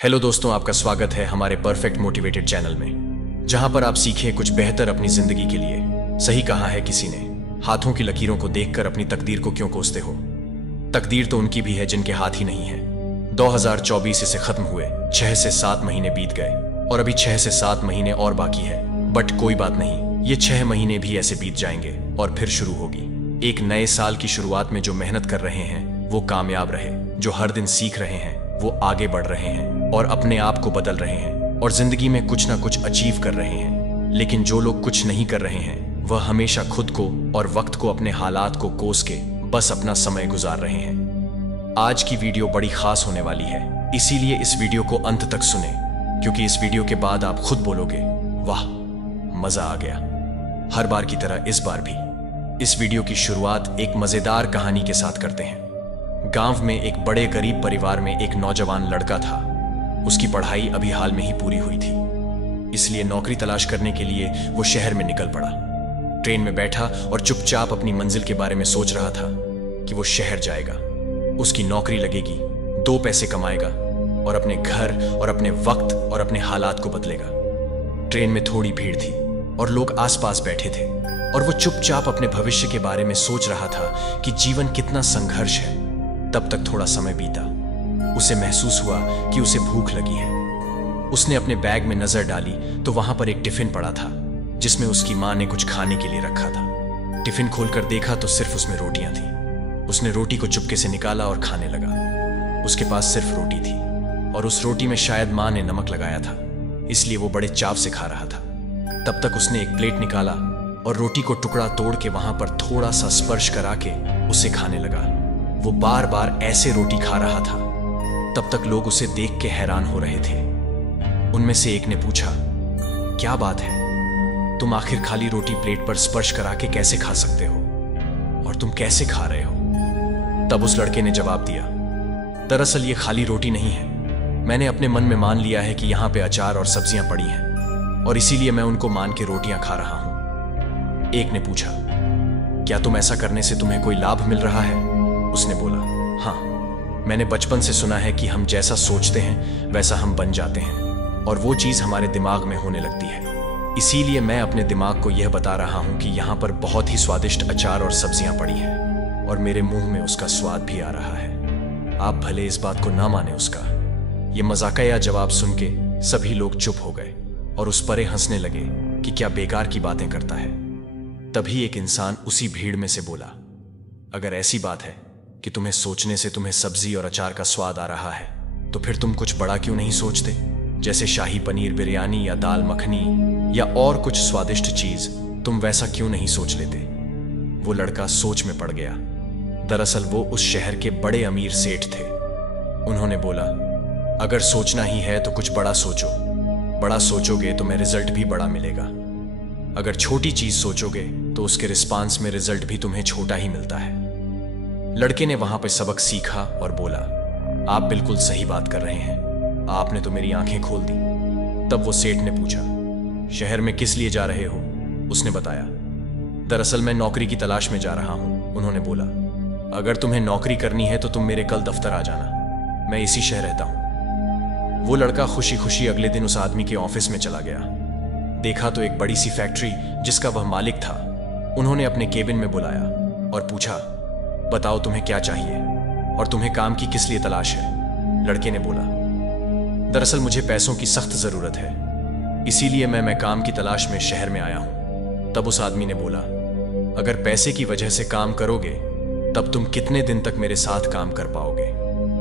Hello दोस्तों, आपका स्वागत है हमारे परफेक्ट मोटिवेटेड चैनल में, जहां पर आप सीखें कुछ बेहतर अपनी जिंदगी के लिए। सही कहा है किसी ने, हाथों की लकीरों को देखकर अपनी तकदीर को क्यों कोसते हो। तकदीर तो उनकी भी है जिनके हाथ ही नहीं है। 2024 इसे खत्म हुए 6 से 7 महीने बीत गए और अभी 6 से 7 महीने और बाकी है। बट कोई बात नहीं, ये 6 महीने भी ऐसे बीत जाएंगे और फिर शुरू होगी एक नए साल की शुरुआत में। जो मेहनत कर रहे हैं वो कामयाब रहे, जो हर दिन सीख रहे हैं वो आगे बढ़ रहे हैं और अपने आप को बदल रहे हैं और जिंदगी में कुछ ना कुछ अचीव कर रहे हैं। लेकिन जो लोग कुछ नहीं कर रहे हैं वह हमेशा खुद को और वक्त को, अपने हालात को कोस के बस अपना समय गुजार रहे हैं। आज की वीडियो बड़ी खास होने वाली है, इसीलिए इस वीडियो को अंत तक सुने, क्योंकि इस वीडियो के बाद आप खुद बोलोगे वाह मजा आ गया। हर बार की तरह इस बार भी इस वीडियो की शुरुआत एक मजेदार कहानी के साथ करते हैं। गांव में एक बड़े गरीब परिवार में एक नौजवान लड़का था। उसकी पढ़ाई अभी हाल में ही पूरी हुई थी, इसलिए नौकरी तलाश करने के लिए वो शहर में निकल पड़ा। ट्रेन में बैठा और चुपचाप अपनी मंजिल के बारे में सोच रहा था कि वो शहर जाएगा, उसकी नौकरी लगेगी, 2 पैसे कमाएगा और अपने घर और अपने वक्त और अपने हालात को बदलेगा। ट्रेन में थोड़ी भीड़ थी और लोग आसपास बैठे थे और वो चुपचाप अपने भविष्य के बारे में सोच रहा था कि जीवन कितना संघर्ष है। तब तक थोड़ा समय बीता। उसे महसूस हुआ कि उसे भूख लगी है। उसने अपने बैग में नजर डाली तो वहां पर एक टिफिन पड़ा था जिसमें उसकी मां ने कुछ खाने के लिए रखा था। टिफिन खोलकर देखा तो सिर्फ उसमें रोटियां थी। उसने रोटी को चुपके से निकाला और खाने लगा। उसके पास सिर्फ रोटी थी और उस रोटी में शायद मां ने नमक लगाया था, इसलिए वो बड़े चाव से खा रहा था। तब तक उसने एक प्लेट निकाला और रोटी को टुकड़ा तोड़ के वहां पर थोड़ा सा स्पर्श करा के उसे खाने लगा। वो बार बार ऐसे रोटी खा रहा था। तब तक लोग उसे देख के हैरान हो रहे थे। उनमें से एक ने पूछा, क्या बात है, तुम आखिर खाली रोटी प्लेट पर स्पर्श करा के कैसे खा सकते हो और तुम कैसे खा रहे हो? तब उस लड़के ने जवाब दिया, दरअसल ये खाली रोटी नहीं है, मैंने अपने मन में मान लिया है कि यहाँ पे अचार और सब्जियां पड़ी हैं और इसीलिए मैं उनको मान के रोटियां खा रहा हूं। एक ने पूछा, क्या तुम ऐसा करने से तुम्हें कोई लाभ मिल रहा है? उसने बोला, हाँ, मैंने बचपन से सुना है कि हम जैसा सोचते हैं वैसा हम बन जाते हैं और वो चीज हमारे दिमाग में होने लगती है। इसीलिए मैं अपने दिमाग को यह बता रहा हूं कि यहाँ पर बहुत ही स्वादिष्ट अचार और सब्जियां पड़ी हैं और मेरे मुंह में उसका स्वाद भी आ रहा है। आप भले इस बात को ना माने उसका। ये मजाकिया जवाब सुन के सभी लोग चुप हो गए और उस परे हंसने लगे कि क्या बेकार की बातें करता है। तभी एक इंसान उसी भीड़ में से बोला, अगर ऐसी बात है कि तुम्हें सोचने से तुम्हें सब्जी और अचार का स्वाद आ रहा है तो फिर तुम कुछ बड़ा क्यों नहीं सोचते, जैसे शाही पनीर बिरयानी या दाल मखनी या और कुछ स्वादिष्ट चीज, तुम वैसा क्यों नहीं सोच लेते? वो लड़का सोच में पड़ गया। दरअसल वो उस शहर के बड़े अमीर सेठ थे। उन्होंने बोला, अगर सोचना ही है तो कुछ बड़ा सोचो, बड़ा सोचोगे तो मैं रिजल्ट भी बड़ा मिलेगा। अगर छोटी चीज सोचोगे तो उसके रिस्पांस में रिजल्ट भी तुम्हें छोटा ही मिलता है। लड़के ने वहां पर सबक सीखा और बोला, आप बिल्कुल सही बात कर रहे हैं, आपने तो मेरी आंखें खोल दी। तब वो सेठ ने पूछा, शहर में किस लिए जा रहे हो? उसने बताया, दरअसल मैं नौकरी की तलाश में जा रहा हूं। उन्होंने बोला, अगर तुम्हें नौकरी करनी है तो तुम मेरे कल दफ्तर आ जाना, मैं इसी शहर रहता हूं। वो लड़का खुशी खुशी अगले दिन उस आदमी के ऑफिस में चला गया। देखा तो एक बड़ी सी फैक्ट्री जिसका वह मालिक था। उन्होंने अपने केबिन में बुलाया और पूछा, बताओ तुम्हें क्या चाहिए और तुम्हें काम की किस लिए तलाश है? लड़के ने बोला, दरअसल मुझे पैसों की सख्त जरूरत है, इसीलिए मैं काम की तलाश में शहर में आया हूं। तब उस आदमी ने बोला, अगर पैसे की वजह से काम करोगे तब तुम कितने दिन तक मेरे साथ काम कर पाओगे?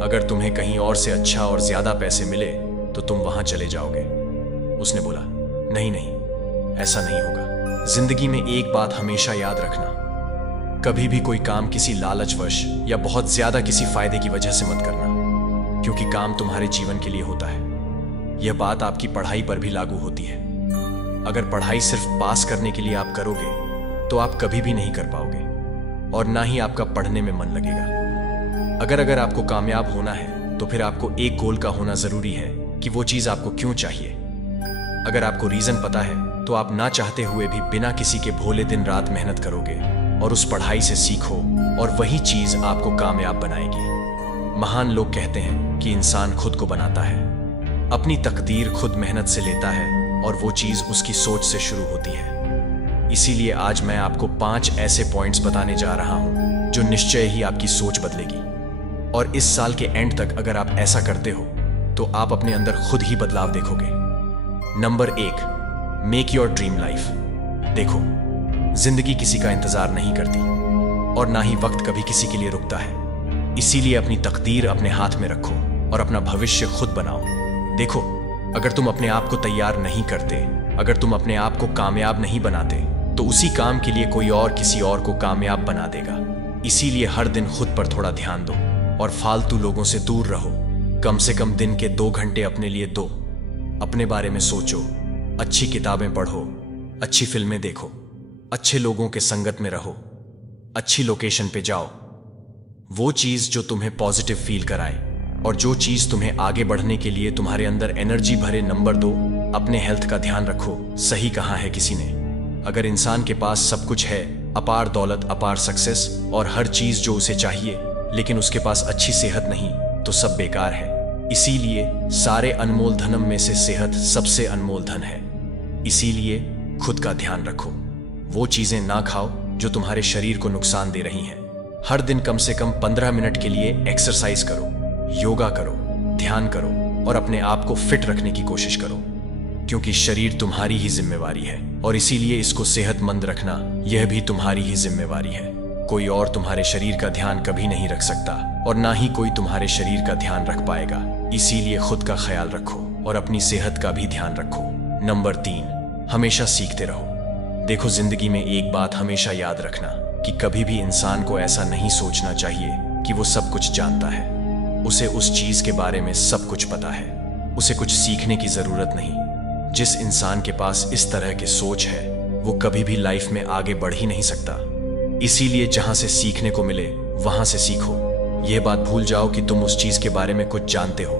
अगर तुम्हें कहीं और से अच्छा और ज्यादा पैसे मिले तो तुम वहां चले जाओगे। उसने बोला, नहीं नहीं, ऐसा नहीं होगा। जिंदगी में एक बात हमेशा याद रखना, कभी भी कोई काम किसी लालचवश या बहुत ज्यादा किसी फायदे की वजह से मत करना, क्योंकि काम तुम्हारे जीवन के लिए होता है। यह बात आपकी पढ़ाई पर भी लागू होती है। अगर पढ़ाई सिर्फ पास करने के लिए आप करोगे तो आप कभी भी नहीं कर पाओगे और ना ही आपका पढ़ने में मन लगेगा। अगर आपको कामयाब होना है तो फिर आपको एक गोल का होना जरूरी है कि वो चीज आपको क्यों चाहिए। अगर आपको रीजन पता है तो आप ना चाहते हुए भी बिना किसी के भोले दिन रात मेहनत करोगे और उस पढ़ाई से सीखो और वही चीज आपको कामयाब बनाएगी। महान लोग कहते हैं कि इंसान खुद को बनाता है अपनी तकदीर खुद मेहनत से लेता है और वो चीज उसकी सोच से शुरू होती है। इसीलिए आज मैं आपको 5 ऐसे पॉइंट्स बताने जा रहा हूं जो निश्चय ही आपकी सोच बदलेगी। और इस साल के एंड तक अगर आप ऐसा करते हो तो आप अपने अंदर खुद ही बदलाव देखोगे। Number 1, make your dream life. देखो, जिंदगी किसी का इंतजार नहीं करती और ना ही वक्त कभी किसी के लिए रुकता है। इसीलिए अपनी तकदीर अपने हाथ में रखो और अपना भविष्य खुद बनाओ। देखो, अगर तुम अपने आप को तैयार नहीं करते, अगर तुम अपने आप को कामयाब नहीं बनाते, तो उसी काम के लिए कोई और किसी और को कामयाब बना देगा। इसीलिए हर दिन खुद पर थोड़ा ध्यान दो और फालतू लोगों से दूर रहो। कम से कम दिन के 2 घंटे अपने लिए दो। अपने बारे में सोचो, अच्छी किताबें पढ़ो, अच्छी फिल्में देखो, अच्छे लोगों के संगत में रहो, अच्छी लोकेशन पे जाओ। वो चीज जो तुम्हें पॉजिटिव फील कराए और जो चीज तुम्हें आगे बढ़ने के लिए तुम्हारे अंदर एनर्जी भरे। नंबर 2, अपने हेल्थ का ध्यान रखो। सही कहा है किसी ने, अगर इंसान के पास सब कुछ है, अपार दौलत, अपार सक्सेस और हर चीज जो उसे चाहिए, लेकिन उसके पास अच्छी सेहत नहीं, तो सब बेकार है। इसीलिए सारे अनमोल धनम में से सेहत सबसे अनमोल धन है। इसीलिए खुद का ध्यान रखो। वो चीजें ना खाओ जो तुम्हारे शरीर को नुकसान दे रही हैं। हर दिन कम से कम 15 मिनट के लिए एक्सरसाइज करो, योगा करो, ध्यान करो और अपने आप को फिट रखने की कोशिश करो, क्योंकि शरीर तुम्हारी ही जिम्मेवारी है और इसीलिए इसको सेहतमंद रखना यह भी तुम्हारी ही जिम्मेवारी है। कोई और तुम्हारे शरीर का ध्यान कभी नहीं रख सकता और ना ही कोई तुम्हारे शरीर का ध्यान रख पाएगा। इसीलिए खुद का ख्याल रखो और अपनी सेहत का भी ध्यान रखो। नंबर 3, हमेशा सीखते रहो। देखो, जिंदगी में एक बात हमेशा याद रखना कि कभी भी इंसान को ऐसा नहीं सोचना चाहिए कि वो सब कुछ जानता है। उसे उस चीज के बारे में सब कुछ पता है, उसे कुछ सीखने की जरूरत नहीं। जिस इंसान के पास इस तरह की सोच है वो कभी भी लाइफ में आगे बढ़ ही नहीं सकता। इसीलिए जहां से सीखने को मिले वहां से सीखो। यह बात भूल जाओ कि तुम उस चीज के बारे में कुछ जानते हो।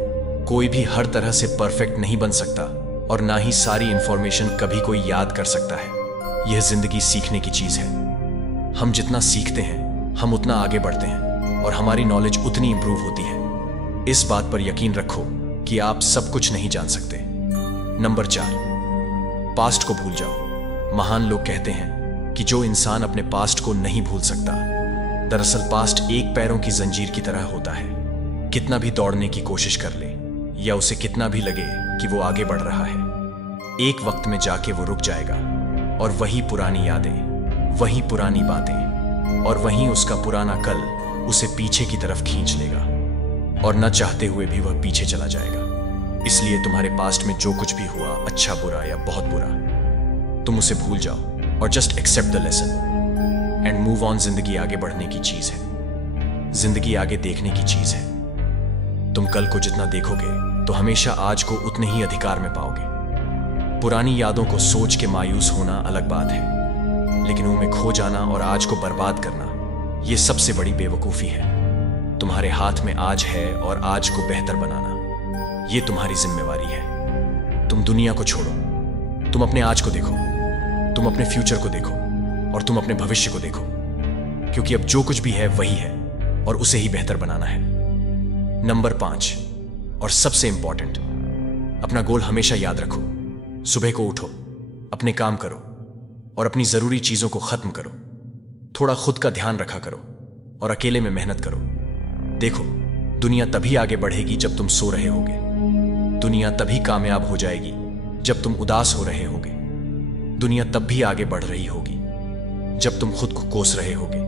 कोई भी हर तरह से परफेक्ट नहीं बन सकता और ना ही सारी इंफॉर्मेशन कभी कोई याद कर सकता है। यह जिंदगी सीखने की चीज है। हम जितना सीखते हैं हम उतना आगे बढ़ते हैं और हमारी नॉलेज उतनी इंप्रूव होती है। इस बात पर यकीन रखो कि आप सब कुछ नहीं जान सकते। नंबर 4, पास्ट को भूल जाओ। महान लोग कहते हैं कि जो इंसान अपने पास्ट को नहीं भूल सकता, दरअसल पास्ट एक पैरों की जंजीर की तरह होता है। कितना भी दौड़ने की कोशिश कर ले या उसे कितना भी लगे कि वो आगे बढ़ रहा है, एक वक्त में जाके वो रुक जाएगा और वही पुरानी यादें, वही पुरानी बातें और वही उसका पुराना कल उसे पीछे की तरफ खींच लेगा और न चाहते हुए भी वह पीछे चला जाएगा। इसलिए तुम्हारे पास्ट में जो कुछ भी हुआ, अच्छा बुरा या बहुत बुरा, तुम उसे भूल जाओ और just accept the lesson and move on. जिंदगी आगे बढ़ने की चीज है, जिंदगी आगे देखने की चीज है। तुम कल को जितना देखोगे तो हमेशा आज को उतने ही अधिकार में पाओगे। पुरानी यादों को सोच के मायूस होना अलग बात है, लेकिन उनमें खो जाना और आज को बर्बाद करना यह सबसे बड़ी बेवकूफी है। तुम्हारे हाथ में आज है और आज को बेहतर बनाना यह तुम्हारी जिम्मेवारी है। तुम दुनिया को छोड़ो, तुम अपने आज को देखो, तुम अपने फ्यूचर को देखो और तुम अपने भविष्य को देखो, क्योंकि अब जो कुछ भी है वही है और उसे ही बेहतर बनाना है। नंबर 5 और सबसे इंपॉर्टेंट, अपना गोल हमेशा याद रखो। सुबह को उठो, अपने काम करो और अपनी जरूरी चीजों को खत्म करो। थोड़ा खुद का ध्यान रखा करो और अकेले में मेहनत करो। देखो, दुनिया तभी आगे बढ़ेगी जब तुम सो रहे होगे। दुनिया तभी कामयाब हो जाएगी जब तुम उदास हो रहे होगे। दुनिया तब भी आगे बढ़ रही होगी जब तुम खुद को कोस रहे होगे।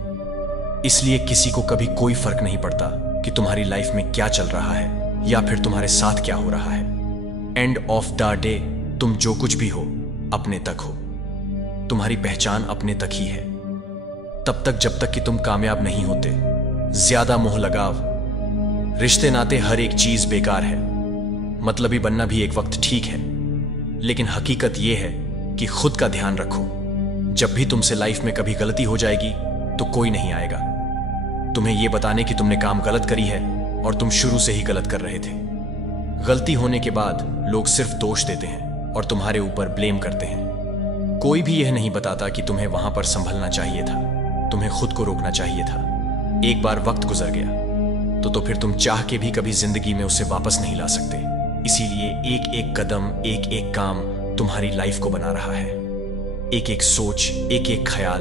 इसलिए किसी को कभी कोई फर्क नहीं पड़ता कि तुम्हारी लाइफ में क्या चल रहा है या फिर तुम्हारे साथ क्या हो रहा है। एंड ऑफ द डे तुम जो कुछ भी हो अपने तक हो। तुम्हारी पहचान अपने तक ही है। तब तक जब तक कि तुम कामयाब नहीं होते, ज्यादा मोह लगाव, रिश्ते नाते, हर एक चीज बेकार है। मतलबी बनना भी एक वक्त ठीक है, लेकिन हकीकत यह है कि खुद का ध्यान रखो। जब भी तुमसे लाइफ में कभी गलती हो जाएगी तो कोई नहीं आएगा तुम्हें यह बताने कि तुमने काम गलत करी है और तुम शुरू से ही गलत कर रहे थे। गलती होने के बाद लोग सिर्फ दोष देते हैं और तुम्हारे ऊपर ब्लेम करते हैं। कोई भी यह नहीं बताता कि तुम्हें वहां पर संभलना चाहिए था, तुम्हें खुद को रोकना चाहिए था। एक बार वक्त गुजर गया तो फिर तुम चाह के भी कभी जिंदगी में उसे वापस नहीं ला सकते। इसीलिए एक एक कदम, एक एक काम तुम्हारी लाइफ को बना रहा है। एक एक सोच, एक एक ख्याल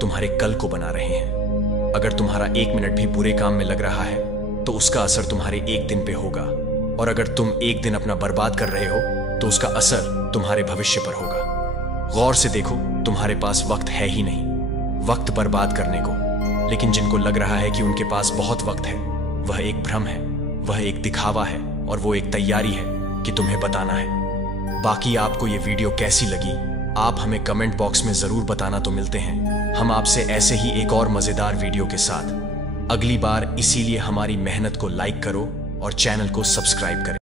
तुम्हारे कल को बना रहे हैं। अगर तुम्हारा 1 मिनट भी बुरे काम में लग रहा है तो उसका असर तुम्हारे एक दिन पे होगा, और अगर तुम एक दिन अपना बर्बाद कर रहे हो तो उसका असर तुम्हारे भविष्य पर होगा। गौर से देखो, तुम्हारे पास वक्त है ही नहीं वक्त बर्बाद करने को, लेकिन जिनको लग रहा है कि उनके पास बहुत वक्त है, वह एक भ्रम है, वह एक दिखावा है, और वो एक तैयारी है कि तुम्हें बताना है। बाकी आपको ये वीडियो कैसी लगी आप हमें कमेंट बॉक्स में जरूर बताना। तो मिलते हैं हम आपसे ऐसे ही एक और मजेदार वीडियो के साथ अगली बार। इसीलिए हमारी मेहनत को लाइक करो और चैनल को सब्सक्राइब करें।